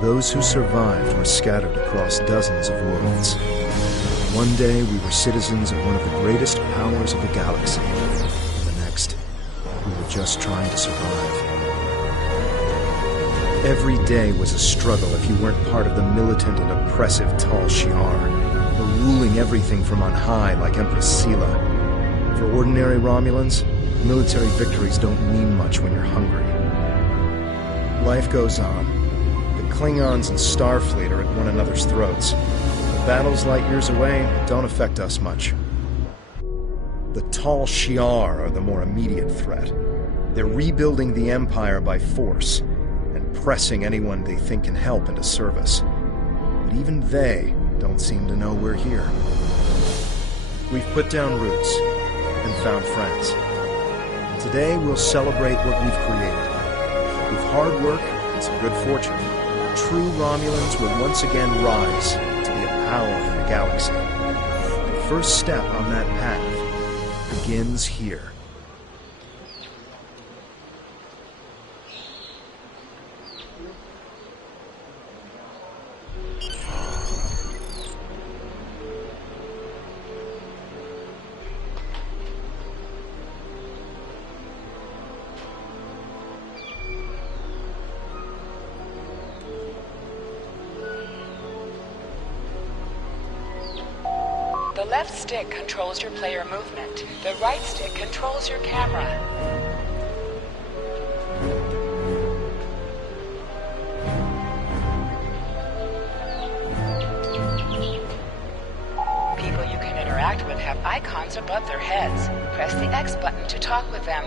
Those who survived were scattered across dozens of worlds. One day, we were citizens of one of the greatest powers of the galaxy. The next, we were just trying to survive. Every day was a struggle if you weren't part of the militant and oppressive Tal Shiar, or ruling everything from on high like Empress Sela. For ordinary Romulans, military victories don't mean much when you're hungry. Life goes on. The Klingons and Starfleet are at one another's throats. The battles light years away don't affect us much. The Tal Shiar are the more immediate threat. They're rebuilding the Empire by force, and pressing anyone they think can help into service. But even they don't seem to know we're here. We've put down roots and found friends. Today we'll celebrate what we've created. With hard work and some good fortune, true Romulans will once again rise to be a power in the galaxy. The first step on that path begins here. The left stick controls your player movement. The right stick controls your camera. People you can interact with have icons above their heads. Press the X button to talk with them.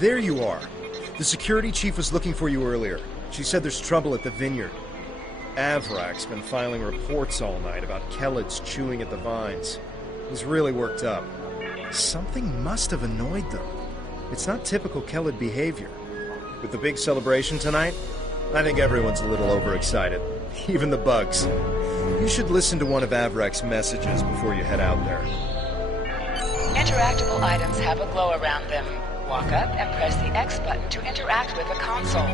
There you are. The security chief was looking for you earlier. She said there's trouble at the vineyard. Avrak's been filing reports all night about Kellids chewing at the vines. He's really worked up. Something must have annoyed them. It's not typical Kellid behavior. With the big celebration tonight, I think everyone's a little overexcited. Even the bugs. You should listen to one of Avrak's messages before you head out there. Interactable items have a glow around them. Walk up and press the X button to interact with the console.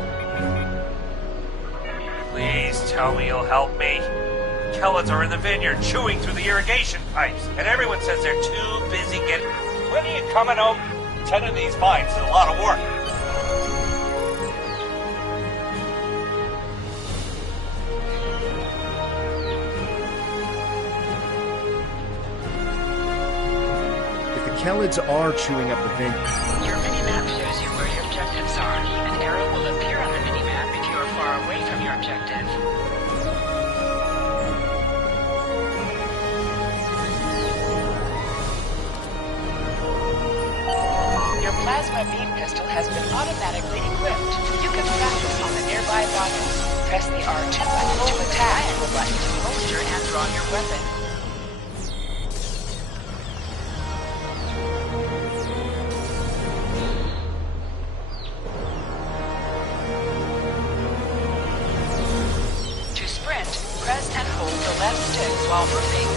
Please tell me you'll help me. Kellids are in the vineyard chewing through the irrigation pipes, and everyone says they're too busy getting... When are you coming out? Tending these vines is a lot of work. If the Kellids are chewing up the vineyard... Your minimap shows you where your objectives are. An arrow will appear on the minimap if you are far away from your objective. Your plasma beam pistol has been automatically equipped. You can practice on the nearby bottles. Press the R2 button to attack and the button to holster and draw your weapon. To sprint, press and hold the left stick while moving.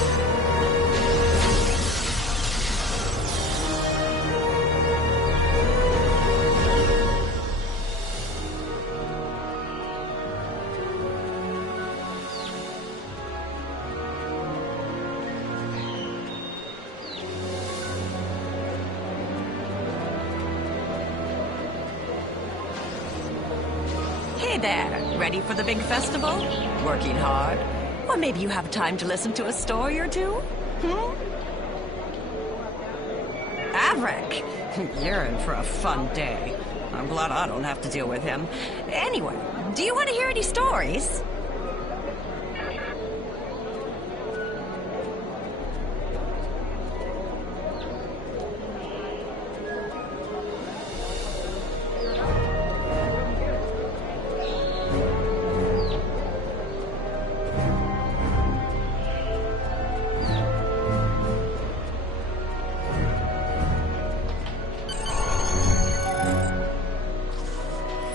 Hey there, ready for the big festival? Working hard? Or maybe you have time to listen to a story or two? Avrak, you're in for a fun day. I'm glad I don't have to deal with him. Anyway, do you want to hear any stories?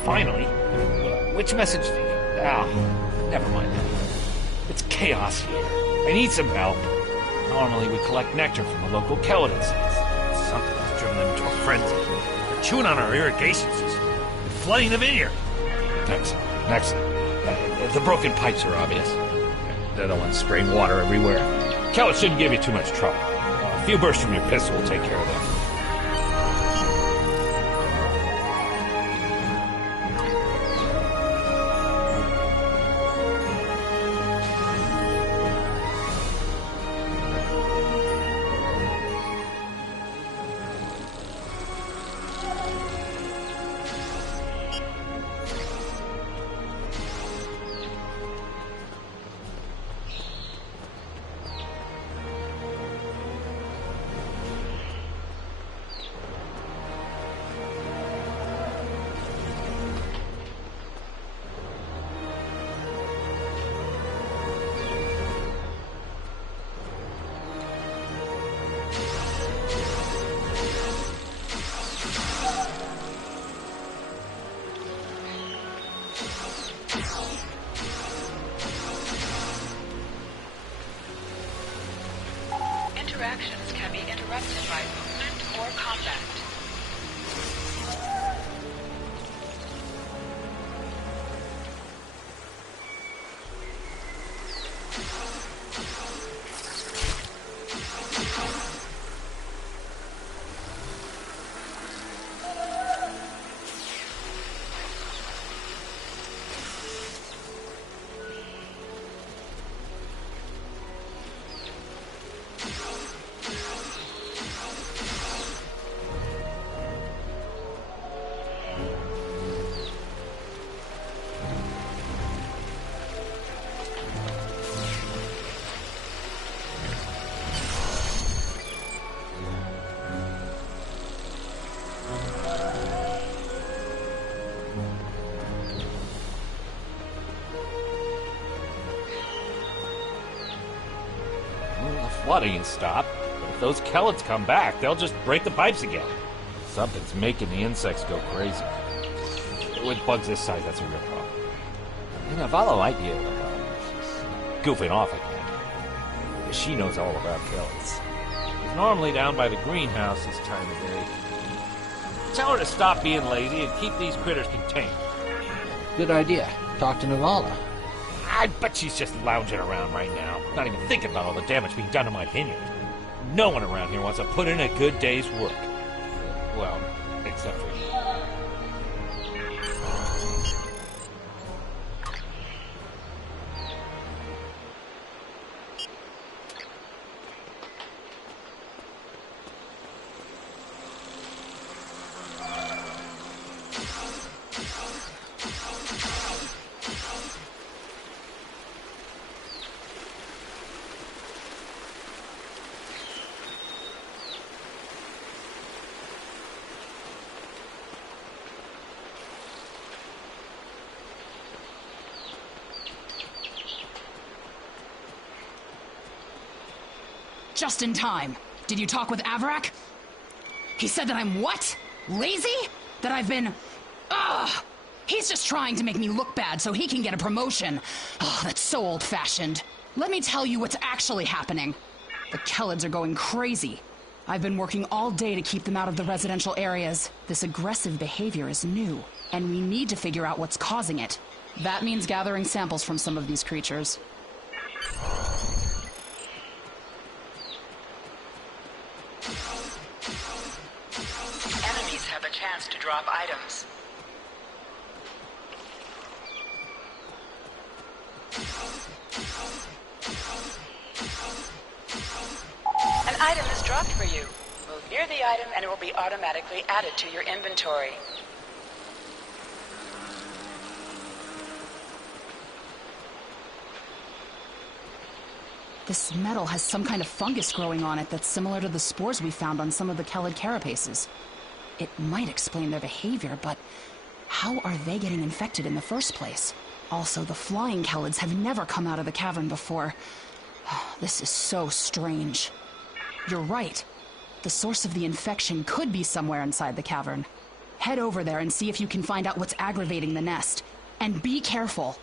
Finally? Which message do you... never mind that. It's chaos here. I need some help. Normally we collect nectar from the local Kellid estates. Something has driven them into a frenzy. They're chewing on our irrigation system and flooding the vineyard. Excellent. The broken pipes are obvious. They're the ones spraying water everywhere. Kellid shouldn't give you too much trouble. A few bursts from your pistol will take care of them. Interactions can be interrupted by movement or combat. flooding and stop, but if those Kellids come back, they'll just break the pipes again. Something's making the insects go crazy. With bugs this size, that's a real problem. And Navala might be able to help. She's goofing off again. She knows all about Kellids. She's normally down by the greenhouse this time of day. Tell her to stop being lazy and keep these critters contained. Good idea. Talk to Navala. I bet she's just lounging around right now, not even thinking about all the damage being done to my vineyard. No one around here wants to put in a good day's work. Well, except for you. Just in time. Did you talk with Avrak? He said that I'm what? Lazy? That I've been... Ugh! He's just trying to make me look bad so he can get a promotion. Oh, that's so old-fashioned. Let me tell you what's actually happening. The Kellids are going crazy. I've been working all day to keep them out of the residential areas. This aggressive behavior is new, and we need to figure out what's causing it. That means gathering samples from some of these creatures. Enemies have a chance to drop items. An item is dropped for you. Move near the item and it will be automatically added to your inventory. This metal has some kind of fungus growing on it that's similar to the spores we found on some of the Kellid carapaces. It might explain their behavior, but how are they getting infected in the first place? Also, the flying Kellids have never come out of the cavern before. This is so strange. You're right. The source of the infection could be somewhere inside the cavern. Head over there and see if you can find out what's aggravating the nest. And be careful.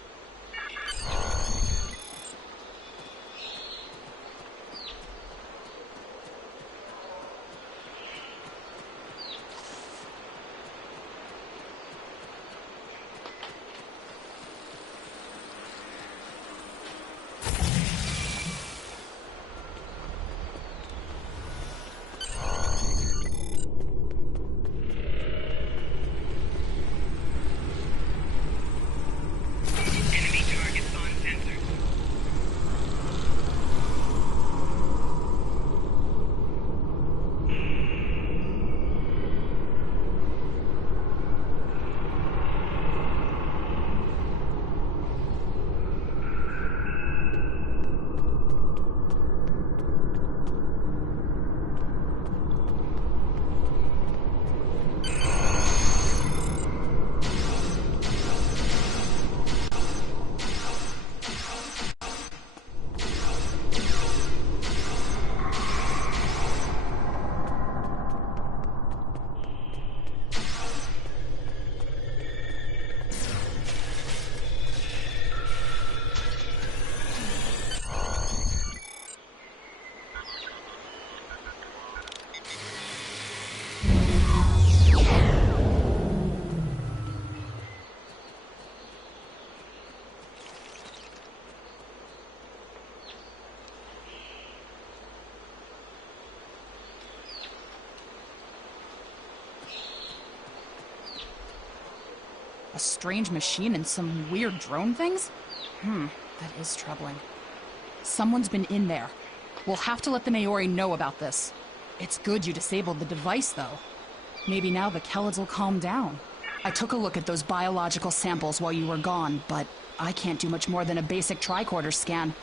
A strange machine and some weird drone things? That is troubling. Someone's been in there. We'll have to let the Maori know about this. It's good you disabled the device, though. Maybe now the Kellids will calm down. I took a look at those biological samples while you were gone, but I can't do much more than a basic tricorder scan.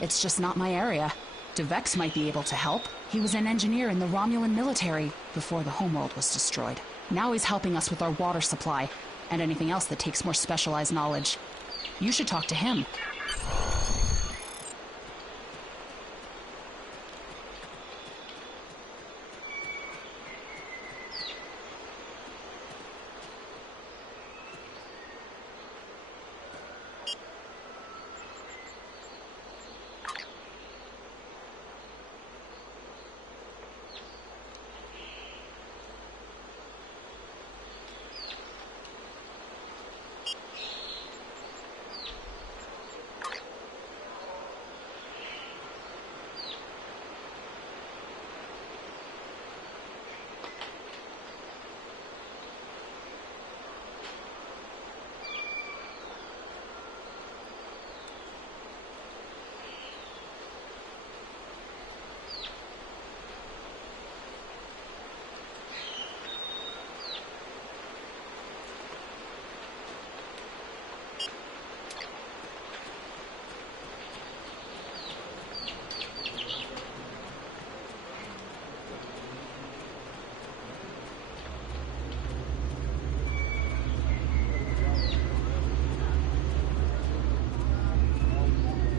It's just not my area. Devex might be able to help. He was an engineer in the Romulan military before the homeworld was destroyed. Now he's helping us with our water supply and anything else that takes more specialized knowledge. You should talk to him.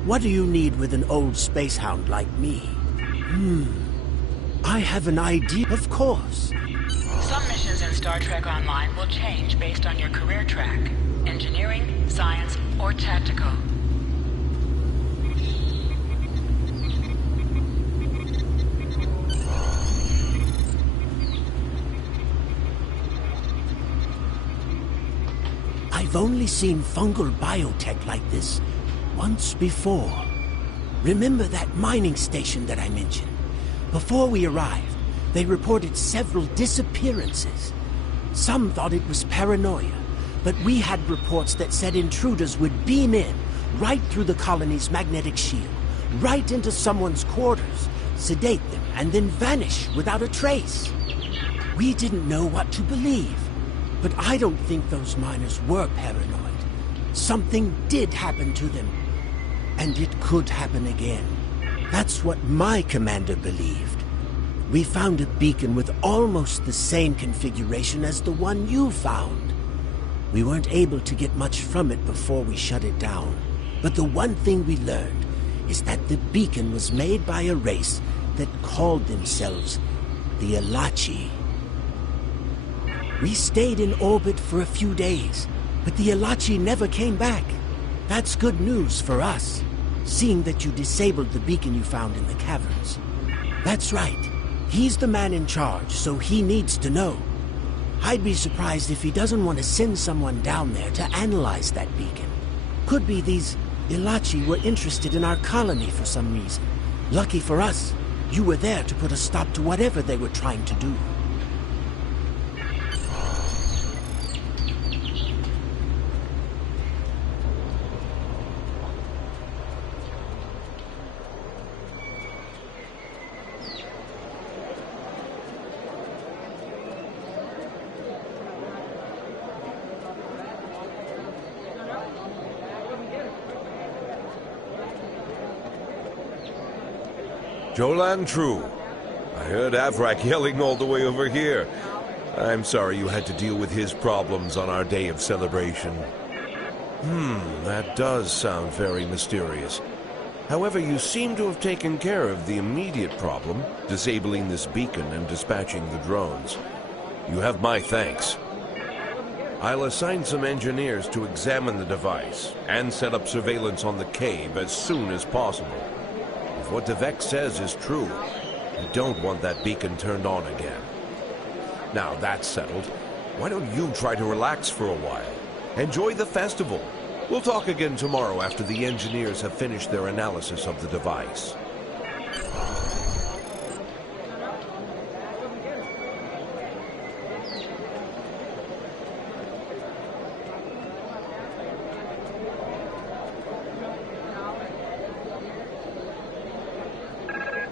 What do you need with an old space hound like me? I have an idea, of course. Some missions in Star Trek Online will change based on your career track. Engineering, science, or tactical. I've only seen fungal biotech like this once before. Remember that mining station that I mentioned? Before we arrived, they reported several disappearances. Some thought it was paranoia, but we had reports that said intruders would beam in right through the colony's magnetic shield, right into someone's quarters, sedate them, and then vanish without a trace. We didn't know what to believe, but I don't think those miners were paranoid. Something did happen to them, and it could happen again. That's what my commander believed. We found a beacon with almost the same configuration as the one you found. We weren't able to get much from it before we shut it down. But the one thing we learned is that the beacon was made by a race that called themselves the Elachi. We stayed in orbit for a few days, but the Elachi never came back. That's good news for us, seeing that you disabled the beacon you found in the caverns. That's right. He's the man in charge, so he needs to know. I'd be surprised if he doesn't want to send someone down there to analyze that beacon. Could be these Elachi were interested in our colony for some reason. Lucky for us, you were there to put a stop to whatever they were trying to do. Jolan True. I heard Avrak yelling all the way over here. I'm sorry you had to deal with his problems on our day of celebration. That does sound very mysterious. However, you seem to have taken care of the immediate problem, disabling this beacon and dispatching the drones. You have my thanks. I'll assign some engineers to examine the device and set up surveillance on the cave as soon as possible. If what Devek says is true, we don't want that beacon turned on again. Now that's settled, why don't you try to relax for a while? Enjoy the festival. We'll talk again tomorrow after the engineers have finished their analysis of the device.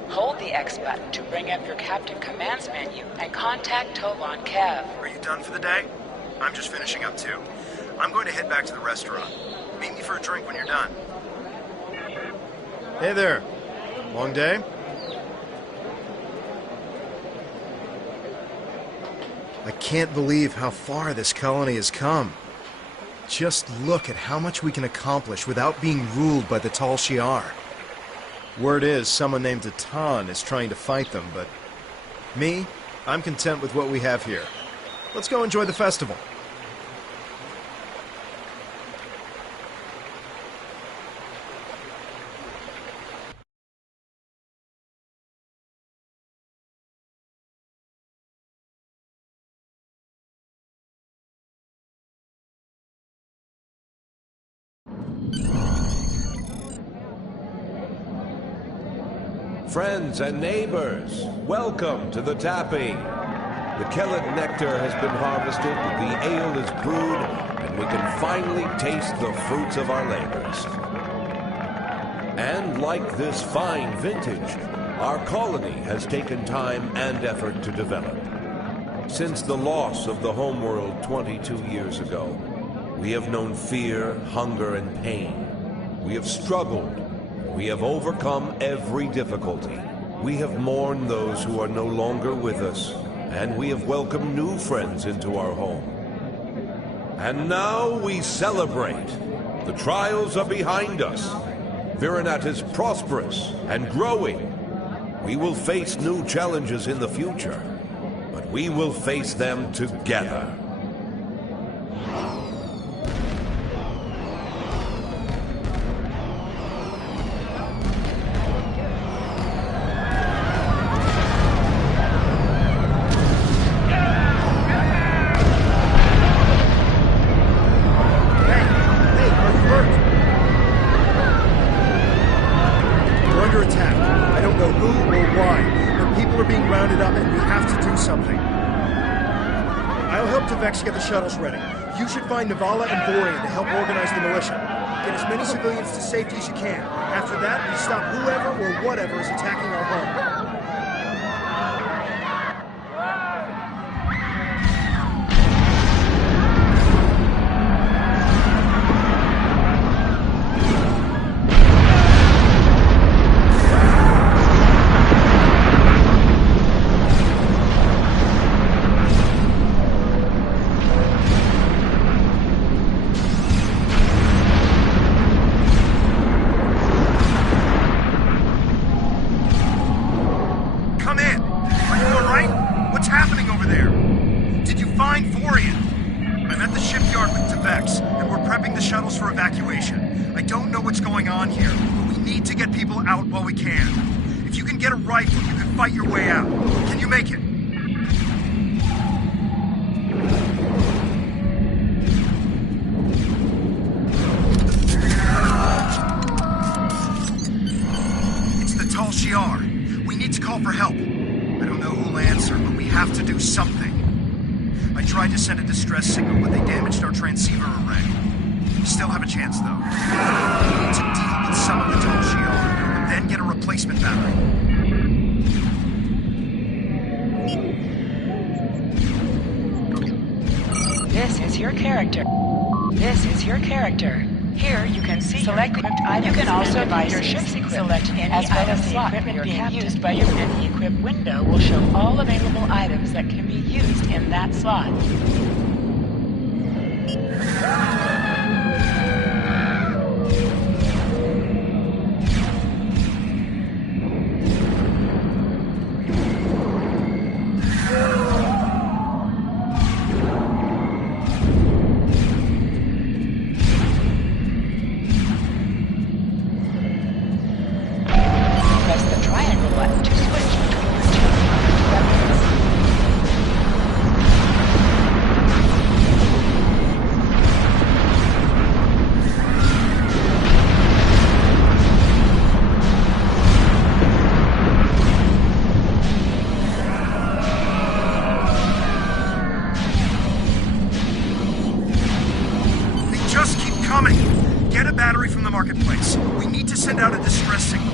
Hold the X button to bring up your Captain Commands menu and contact Tovan Kev. Are you done for the day? I'm just finishing up too. I'm going to head back to the restaurant. Meet me for a drink when you're done. Hey there. Long day? I can't believe how far this colony has come. Just look at how much we can accomplish without being ruled by the Tal Shiar. Word is, someone named Atan is trying to fight them, but me, I'm content with what we have here. Let's go enjoy the festival. Friends and neighbors, welcome to the tapping. The Kellet nectar has been harvested, the ale is brewed, and we can finally taste the fruits of our labors. And like this fine vintage, our colony has taken time and effort to develop. Since the loss of the homeworld 22 years ago, we have known fear, hunger, and pain. We have struggled. We have overcome every difficulty. We have mourned those who are no longer with us, and we have welcomed new friends into our home. And now we celebrate. The trials are behind us. Virinat is prosperous and growing. We will face new challenges in the future, but we will face them together. Get the shuttles ready. You should find Navala and Borean to help organize the militia. Get as many civilians to safety as you can. After that, we stop whoever or whatever is attacking our home. Fight your way out. Can you make it? It's the Tal Shiar. We need to call for help. I don't know who'll answer, but we have to do something. I tried to send a distress signal, but they damaged our transceiver array. We still have a chance, though. We need to deal with some of the Tal Shiar, and then get a replacement battery. This is your character. This is your character. Here you can see select equipped items. You can also view your ship's equipment. Select any as well as the equipment being used by your and the equip window will show all available items that can be used in that slot. Send out a distress signal.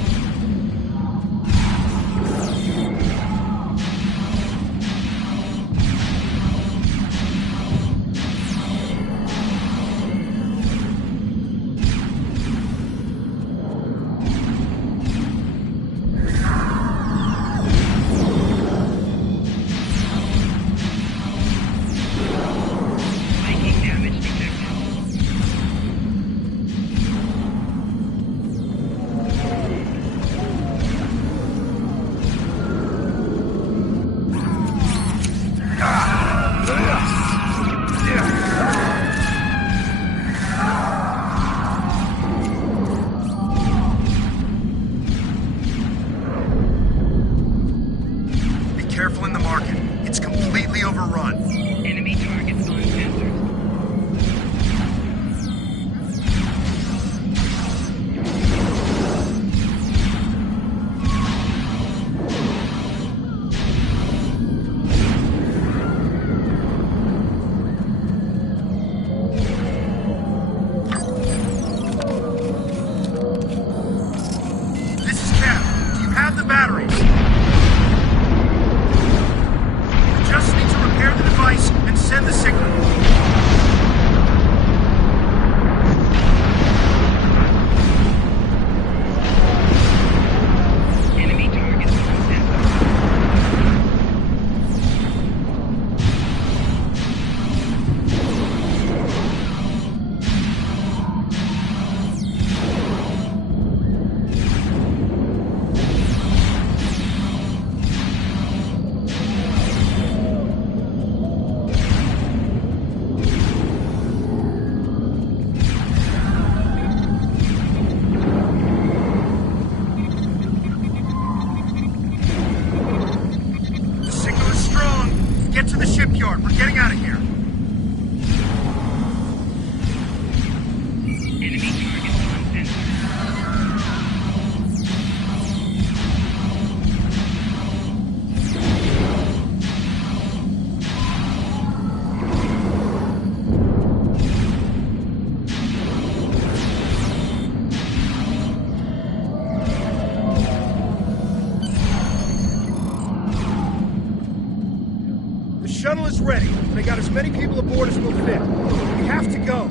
got as many people aboard as will fit. We have to go.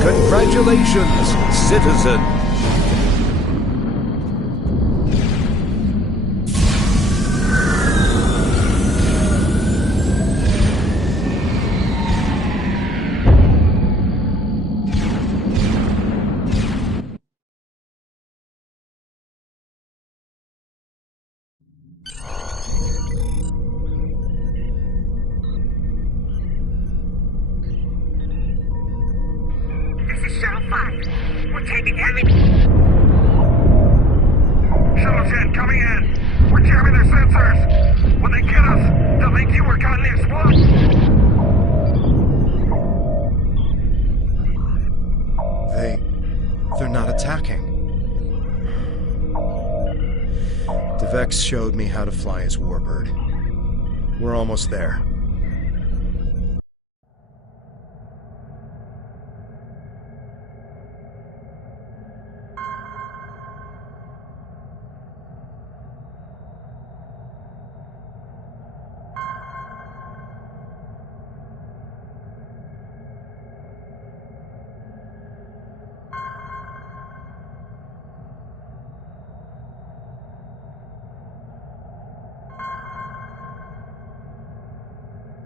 Congratulations, citizen. This is Shuttle 5. We're taking heavy... Shuttle Jet coming in. We're jamming their sensors. When they get us, they'll think you were caught in the explosion. They're not attacking. Devex showed me how to fly his warbird. We're almost there.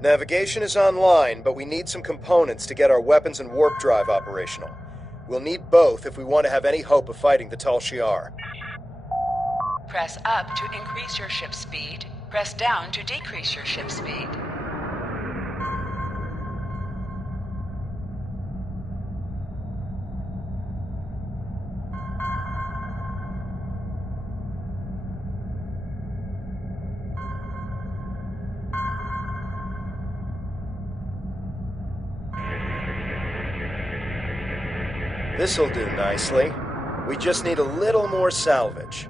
Navigation is online, but we need some components to get our weapons and warp drive operational. We'll need both if we want to have any hope of fighting the Tal Shiar. Press up to increase your ship speed. Press down to decrease your ship speed. This'll do nicely. We just need a little more salvage.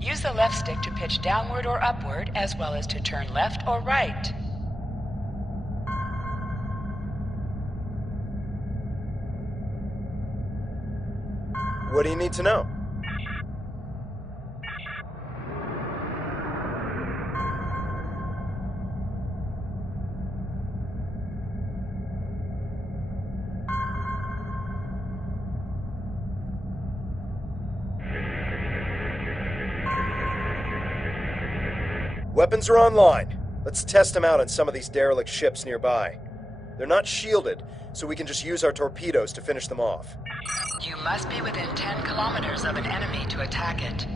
Use the left stick to pitch downward or upward, as well as to turn left or right. What do you need to know? Weapons are online. Let's test them out on some of these derelict ships nearby. They're not shielded, so we can just use our torpedoes to finish them off. You must be within 10 kilometers of an enemy to attack it.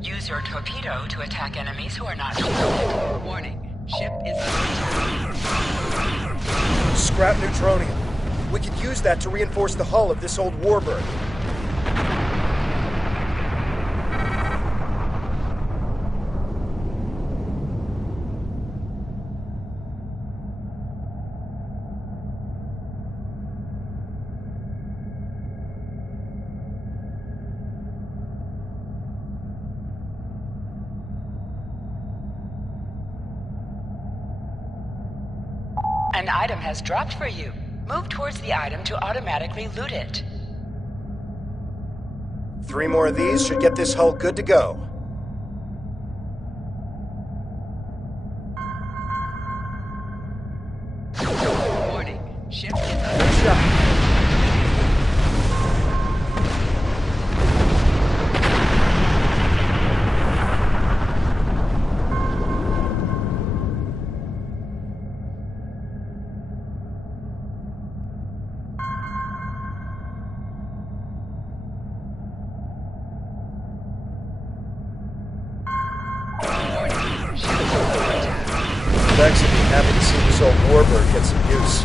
Use your torpedo to attack enemies who are not shielded. Warning, ship is under attack. Scrap neutronium. We could use that to reinforce the hull of this old warbird. An item has dropped for you. Move towards the item to automatically loot it. 3 more of these should get this hull good to go. Warning, ship is under Shot. Vex would be happy to see this old warbird get some use.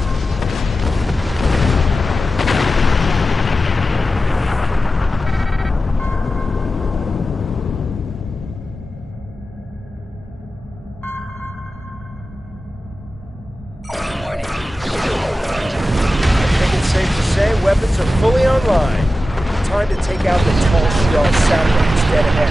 say, weapons are fully online. Time to take out the tall Shi'ar satellites dead ahead.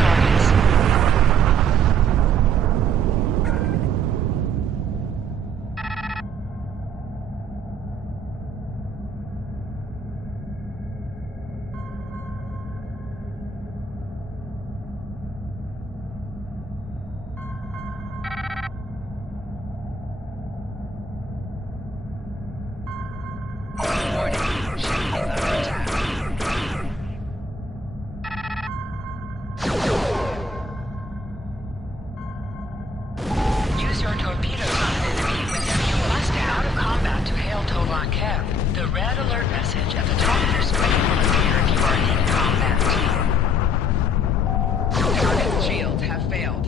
Use your torpedoes on an enemy whenever you must get out of combat to hail Tovan Kev. The red alert message at the top of your screen will appear if you are in combat. Target shields have failed.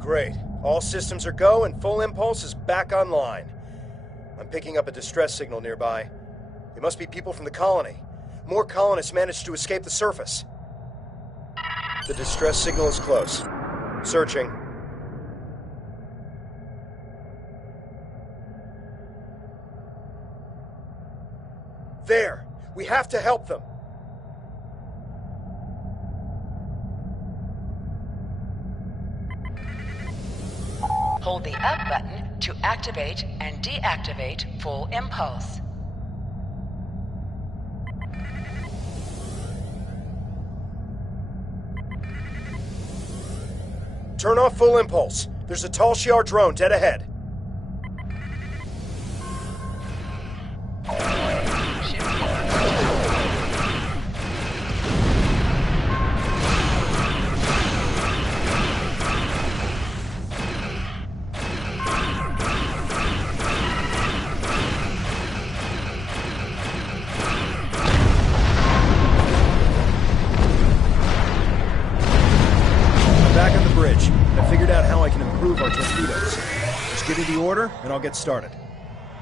Great. All systems are go and full impulse is back online. I'm picking up a distress signal nearby. It must be people from the colony. More colonists managed to escape the surface. The distress signal is close. Searching. There! We have to help them! Hold the up button to activate and deactivate full impulse. Turn off full impulse. There's a tall Shi'ar drone dead ahead. Back on the bridge. I figured out how I can improve our torpedoes. Just give me the order, and I'll get started.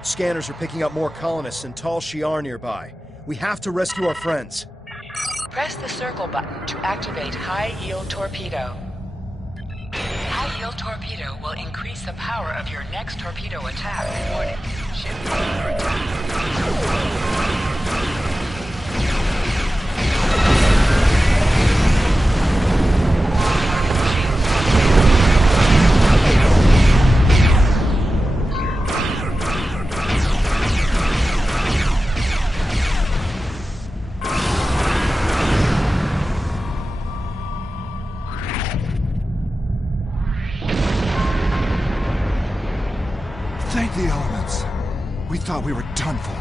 Scanners are picking up more colonists and tall Shi'ar nearby. We have to rescue our friends. Press the circle button to activate high-yield torpedo. High-yield torpedo will increase the power of your next torpedo attack. Warning, ship under attack. Thank the elements. We thought we were done for.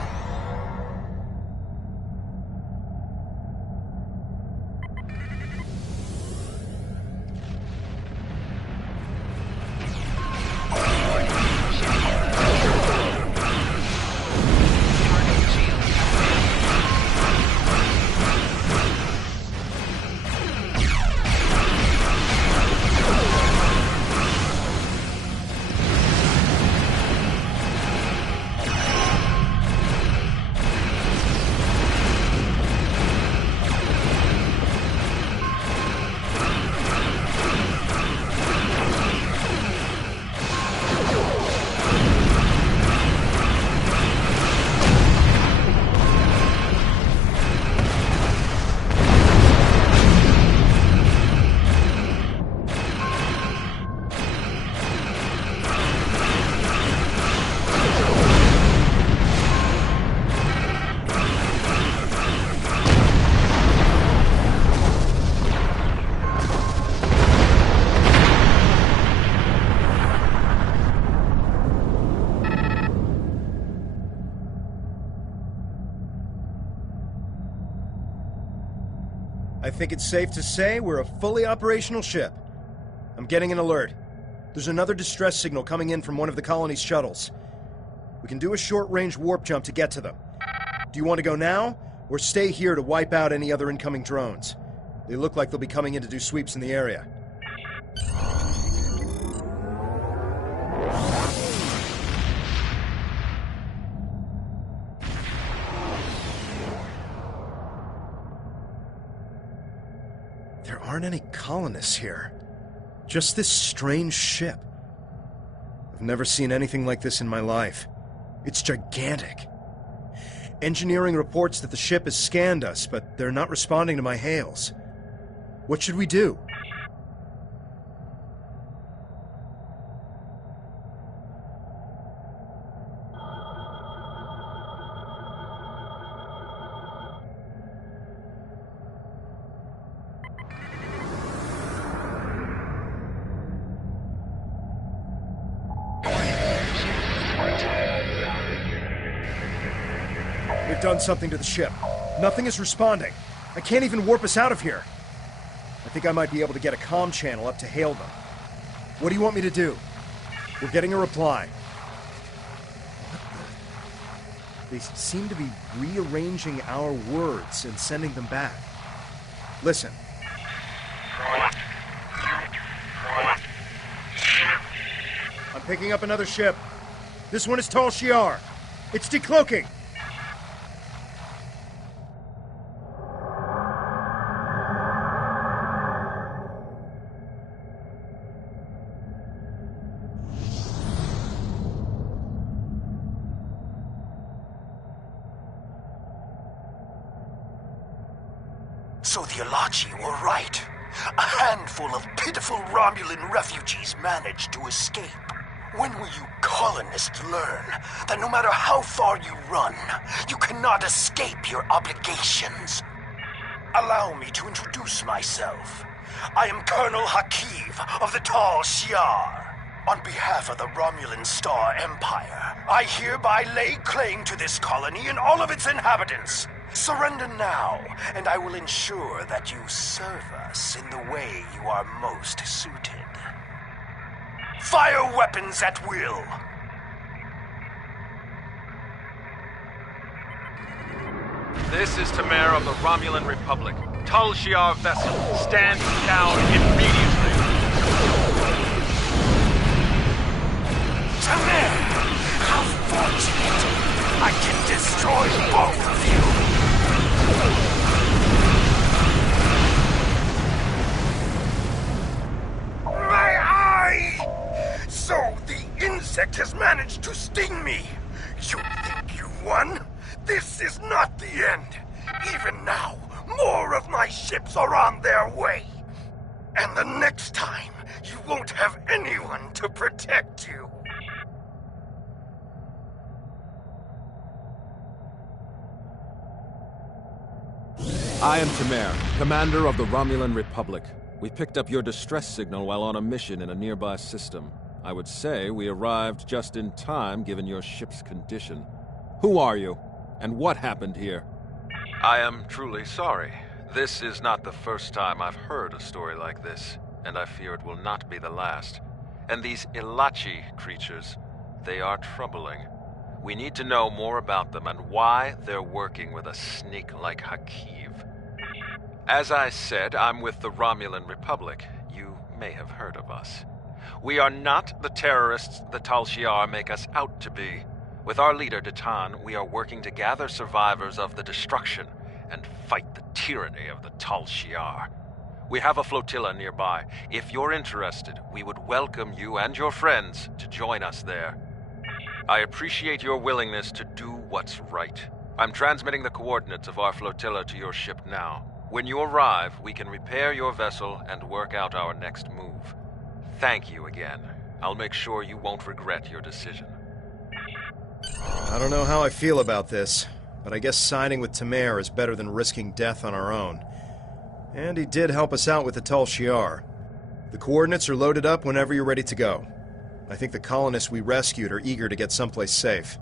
I think it's safe to say we're a fully operational ship. I'm getting an alert. There's another distress signal coming in from one of the colony's shuttles. We can do a short-range warp jump to get to them. Do you want to go now, or stay here to wipe out any other incoming drones? They look like they'll be coming in to do sweeps in the area. There aren't any colonists here. Just this strange ship. I've never seen anything like this in my life. It's gigantic. Engineering reports that the ship has scanned us, but they're not responding to my hails. What should we do? We've done something to the ship. Nothing is responding. I can't even warp us out of here. I think I might be able to get a comm channel up to hail them. What do you want me to do? We're getting a reply. They seem to be rearranging our words and sending them back. Listen. I'm picking up another ship. This one is Tal Shiar. It's decloaking. So the Alachi were right. A handful of pitiful Romulan refugees managed to escape. When will you colonists learn that no matter how far you run, you cannot escape your obligations? Allow me to introduce myself. I am Colonel Hakiv of the Tal Shiar. On behalf of the Romulan Star Empire, I hereby lay claim to this colony and all of its inhabitants. Surrender now, and I will ensure that you serve us in the way you are most suited. Fire weapons at will! This is Tamer of the Romulan Republic. Tal Shiar vessel, stand down immediately. Tamer! How fortunate! I can destroy both of you! My eye! So the insect has managed to sting me. You think you won? This is not the end. Even now, more of my ships are on their way. And the next time, you won't have anyone to protect you. I am Tamer, commander of the Romulan Republic. We picked up your distress signal while on a mission in a nearby system. I would say we arrived just in time given your ship's condition. Who are you? And what happened here? I am truly sorry. This is not the first time I've heard a story like this, and I fear it will not be the last. And these Ilachi creatures, they are troubling. We need to know more about them and why they're working with a snake like Hakiv. As I said, I'm with the Romulan Republic. You may have heard of us. We are not the terrorists the Tal Shiar make us out to be. With our leader, Datan, we are working to gather survivors of the destruction and fight the tyranny of the Tal Shiar. We have a flotilla nearby. If you're interested, we would welcome you and your friends to join us there. I appreciate your willingness to do what's right. I'm transmitting the coordinates of our flotilla to your ship now. When you arrive, we can repair your vessel and work out our next move. Thank you again. I'll make sure you won't regret your decision. I don't know how I feel about this, but I guess siding with Tamer is better than risking death on our own. And he did help us out with the Tal Shiar. The coordinates are loaded up whenever you're ready to go. I think the colonists we rescued are eager to get someplace safe.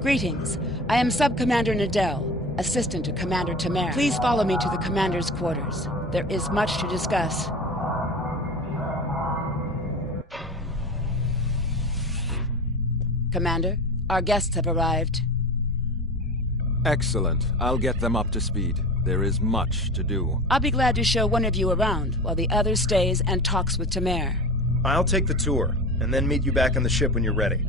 Greetings. I am Sub-Commander Nadell. assistant to Commander Tamer. Please follow me to the commander's quarters. There is much to discuss. Commander, our guests have arrived. Excellent. I'll get them up to speed. There is much to do. I'll be glad to show one of you around, while the other stays and talks with Tamer. I'll take the tour, and then meet you back on the ship when you're ready.